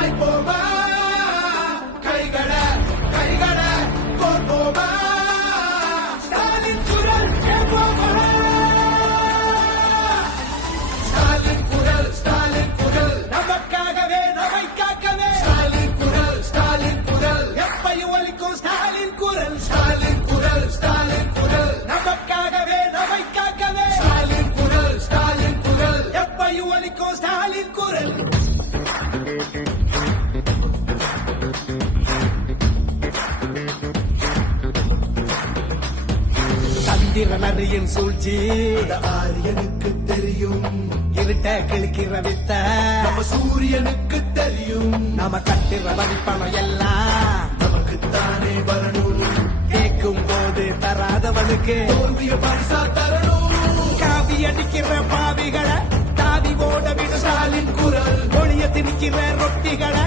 சாய்ப்போமா கைகளை கைகளை கோர்ப்போமா ஸ்டாலின் குரல் கேட்போமா ஸ்டாலின் குரல் ஸ்டாலின் குரல் நமக்காகவே நம்மை காக்கவே ஸ்டாலின் குரல் ஸ்டாலின் குரல் எப்பையும் ஒலிக்கும் ஸ்டாலின் குரல் ஸ்டாலின் குரல் ஸ்டாலின் குரல் நமக்காகவே நம்மை காக்கவே ஸ்டாலின் குரல் ஸ்டாலின் குரல் எப்பையும் ஒலிக்கும் ஸ்டாலின் குரல் சந்திரமறியின் சூழ்ச்சி ஆரியனுக்கு தெரியும் இருட்ட கிழக்கிற வித்த. நம்ம சூரியனுக்கு தெரியும் நம்ம கட்டுற வடிப்பணம் எல்லாம் நமக்கு தானே வரணும் கேட்கும் போது தராதவனுக்கு தோல்விய பரிசா தரணும் காவி அடிக்கிற பாவிகளை தாவி ஓட விட குரல் ஒளிய திணிக்கிற ரொட்டிகளை